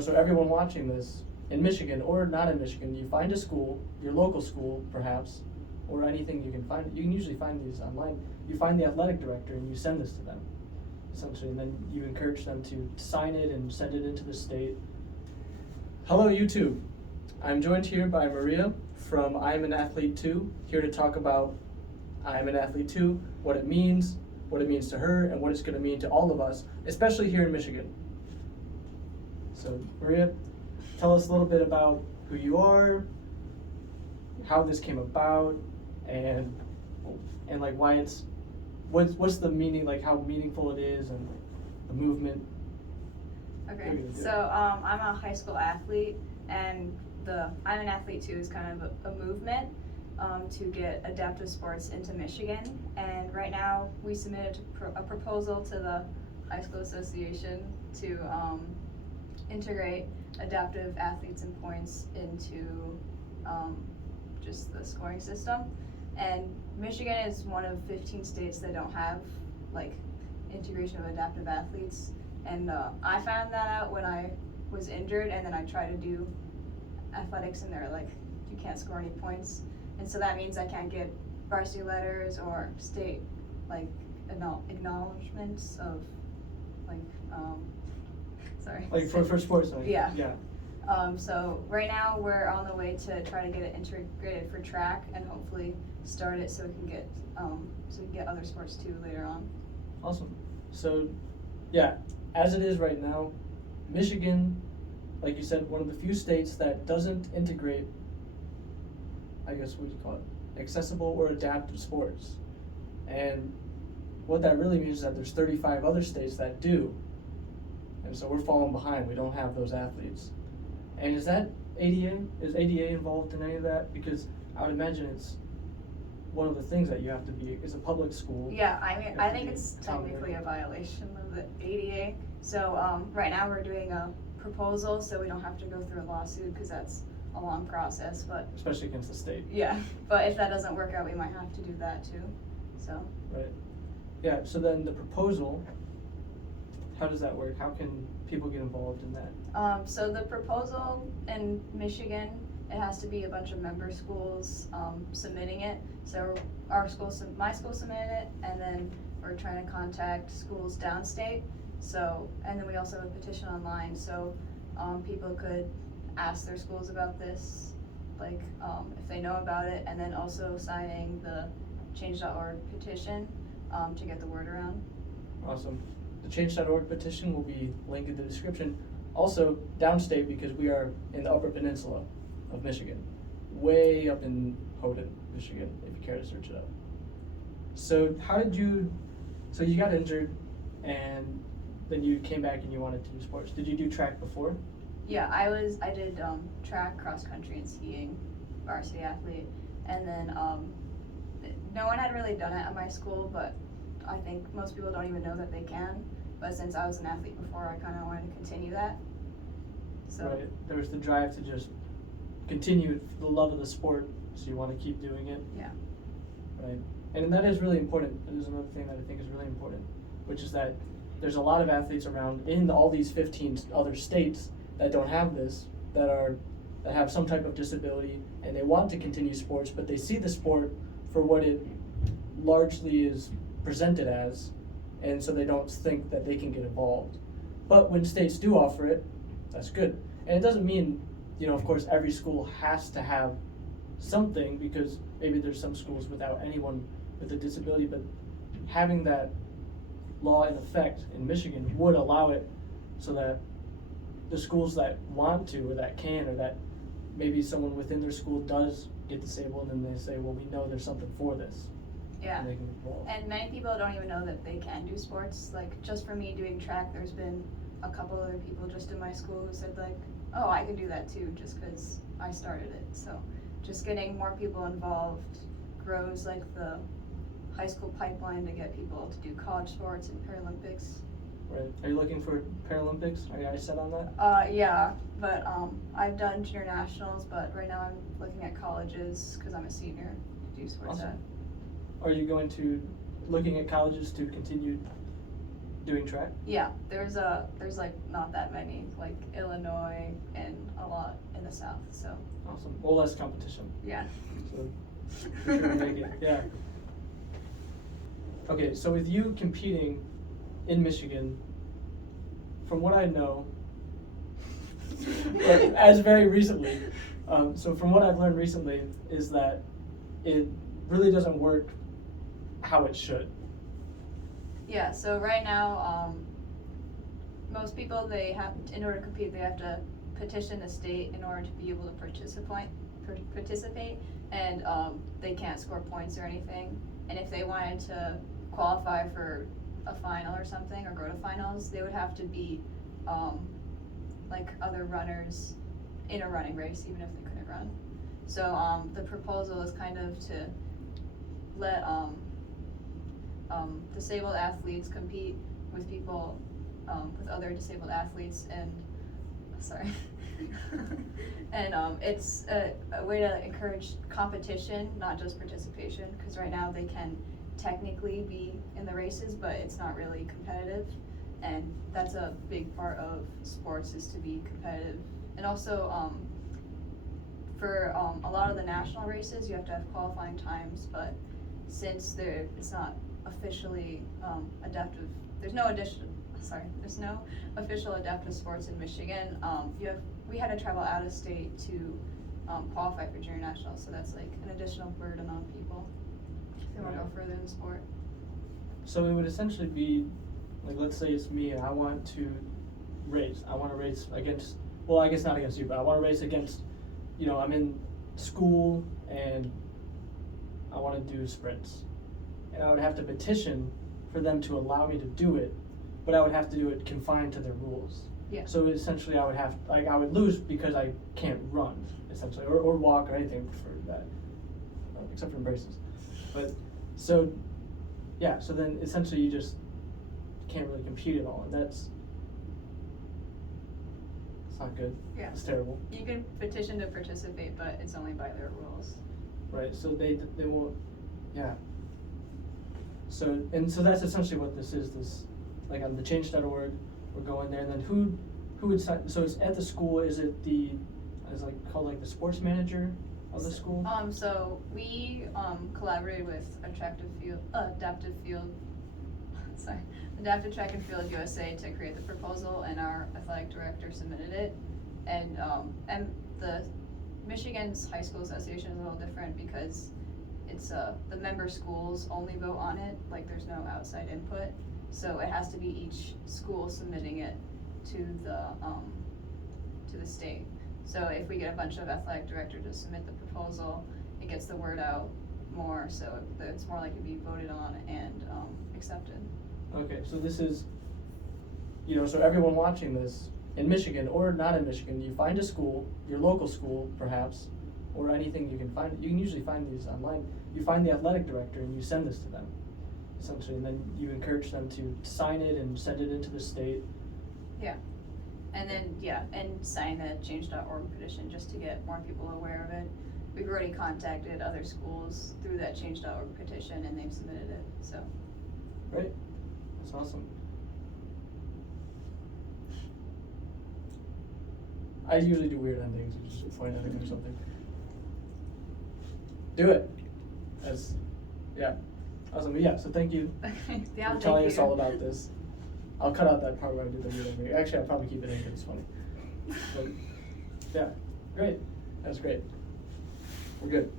so everyone watching this in Michigan or not in Michigan, you find a school, your local school perhaps, or anything you can find. You can usually find these online. You find the athletic director and you send this to them, essentially, and then you encourage them to sign it and send it into the state. Hello, YouTube. I'm joined here by Maria from I'm an Athlete Too, here to talk about I'm an Athlete Too, what it means to her, and what it's going to mean to all of us, especially here in Michigan. So, Maria, tell us a little bit about who you are, how this came about, and like why what's the meaning, like how meaningful it is, and the movement. Okay, so I'm a high school athlete, and I'm an Athlete Too is kind of a movement to get adaptive sports into Michigan. And right now we submitted a proposal to the High School Association to integrate adaptive athletes and points into just the scoring system. And Michigan is one of 15 states that don't have like integration of adaptive athletes. And I found that out when I was injured, and then I tried to do athletics, and they're like, you can't score any points. And so that means I can't get varsity letters or state like acknowledgements of like sorry. Like for sports, like, yeah. Yeah. So right now we're on the way to try to get it integrated for track, and hopefully start it so we can get other sports too later on. Awesome. So, yeah, as it is right now, Michigan, like you said, one of the few states that doesn't integrate, I guess, what do you call it, accessible or adaptive sports. And what that really means is that there's 35 other states that do. And so we're falling behind. We don't have those athletes. And is ADA involved in any of that? Because I would imagine it's one of the things that you have to be, is a public school. Yeah, I mean, I think it's technically a violation of the ADA. So right now we're doing a proposal so we don't have to go through a lawsuit, because that's a long process, but Especially against the state. yeah, but if that doesn't work out, we might have to do that too, so. Right. Yeah, so then the proposal, how does that work? How can people get involved in that? So the proposal in Michigan, it has to be a bunch of member schools submitting it. So my school submitted it, and then we're trying to contact schools downstate. So, and then we also have a petition online, so people could ask their schools about this, like if they know about it, and then also signing the change.org petition to get the word around. Awesome. The change.org petition will be linked in the description. Also, downstate, because we are in the Upper Peninsula of Michigan, way up in Houghton, Michigan, if you care to search it up. So so you got injured, and then you came back and you wanted to do sports. Did you do track before? Yeah, I did track, cross country, and skiing, varsity athlete, and then no one had really done it at my school, but I think most people don't even know that they can. But since I was an athlete before, I kind of wanted to continue that. So. Right. There was the drive to just continue the love of the sport, so you want to keep doing it. Yeah. Right. And that is really important. That is another thing that I think is really important, which is that there's a lot of athletes around in all these 15 other states that don't have this, that have some type of disability, and they want to continue sports, but they see the sport for what it largely is presented as, and so they don't think that they can get involved. But when states do offer it, that's good. And it doesn't mean, of course, every school has to have something, because maybe there's some schools without anyone with a disability, but having that law in effect in Michigan would allow it so that the schools that want to, or that can, or that maybe someone within their school does get disabled, and they say, well, we know there's something for this. Yeah, and they can involve. And many people don't even know that they can do sports. Like, just for me doing track, there's been a couple other people just in my school who said like, oh, I could do that too, just because I started it. So just getting more people involved grows like the high school pipeline to get people to do college sports and Paralympics. Right. Are you looking for Paralympics? Are you guys set on that? Yeah, but I've done junior nationals, but right now I'm looking at colleges because I'm a senior to do sports Awesome. at. Are you looking at colleges to continue doing track? Yeah, there's like not that many, like Illinois and a lot in the South, so. Awesome. Well, less competition. Yeah. So, for sure make it, yeah. Okay, so with you competing in Michigan, from what I know, as very recently, so from what I've learned recently is that it really doesn't work how it should. Yeah, so right now, most people, they have, in order to compete, they have to petition the state in order to be able to participate, and they can't score points or anything. And if they wanted to qualify for a final or something, or go to finals, they would have to beat like other runners in a running race, even if they couldn't run. So the proposal is kind of to let disabled athletes compete with people, with other disabled athletes, and sorry, and it's a way to encourage competition, not just participation, because right now they can technically be in the races, but it's not really competitive, and that's a big part of sports, is to be competitive. And also for a lot of the national races, you have to have qualifying times, but since it's not officially adaptive, there's no official adaptive sports in Michigan. We had to travel out of state to qualify for junior nationals, so that's like an additional burden on people if they want to go further in the sport. So it would essentially be, like, let's say it's me and I want to race. I want to race against, well, I guess not against you, but I want to race against, you know, I'm in school and I want to do sprints. And I would have to petition for them to allow me to do it, but I would have to do it confined to their rules. Yeah. So essentially I would lose because I can't run, essentially, or walk or anything for that, except for braces. But, so, yeah, so then essentially you just can't really compete at all, and it's not good. Yeah. It's terrible. You can petition to participate, but it's only by their rules. Right, so they won't, yeah. So that's essentially what this is, like on the change.org, we're going there, and then who would sign, so it's at the school, is it called like the sports manager of the school? So we collaborated with Adaptive Track and Field USA to create the proposal, and our athletic director submitted it. And the Michigan's High School Association is a little different because it's the member schools only vote on it, like there's no outside input. So it has to be each school submitting it to the state. So if we get a bunch of athletic directors to submit the proposal, it gets the word out more, so it's more likely to be voted on and accepted. Okay, so this is, you know, so everyone watching this in Michigan or not in Michigan, you find a school, your local school perhaps, or anything you can find. You can usually find these online. You find the athletic director and you send this to them, essentially, and then you encourage them to sign it and send it into the state. Yeah. And then, and sign the change.org petition just to get more people aware of it. We've already contacted other schools through that change.org petition, and they've submitted it, so. Great, that's awesome. I usually do weird endings, you just point ending or something. Do it. Awesome, yeah, so thank you Yeah, for telling us all about this. I'll cut out that part where I do the weird ending. Actually, I'll probably keep it in because it's funny. But, yeah, great, that's great. We're good.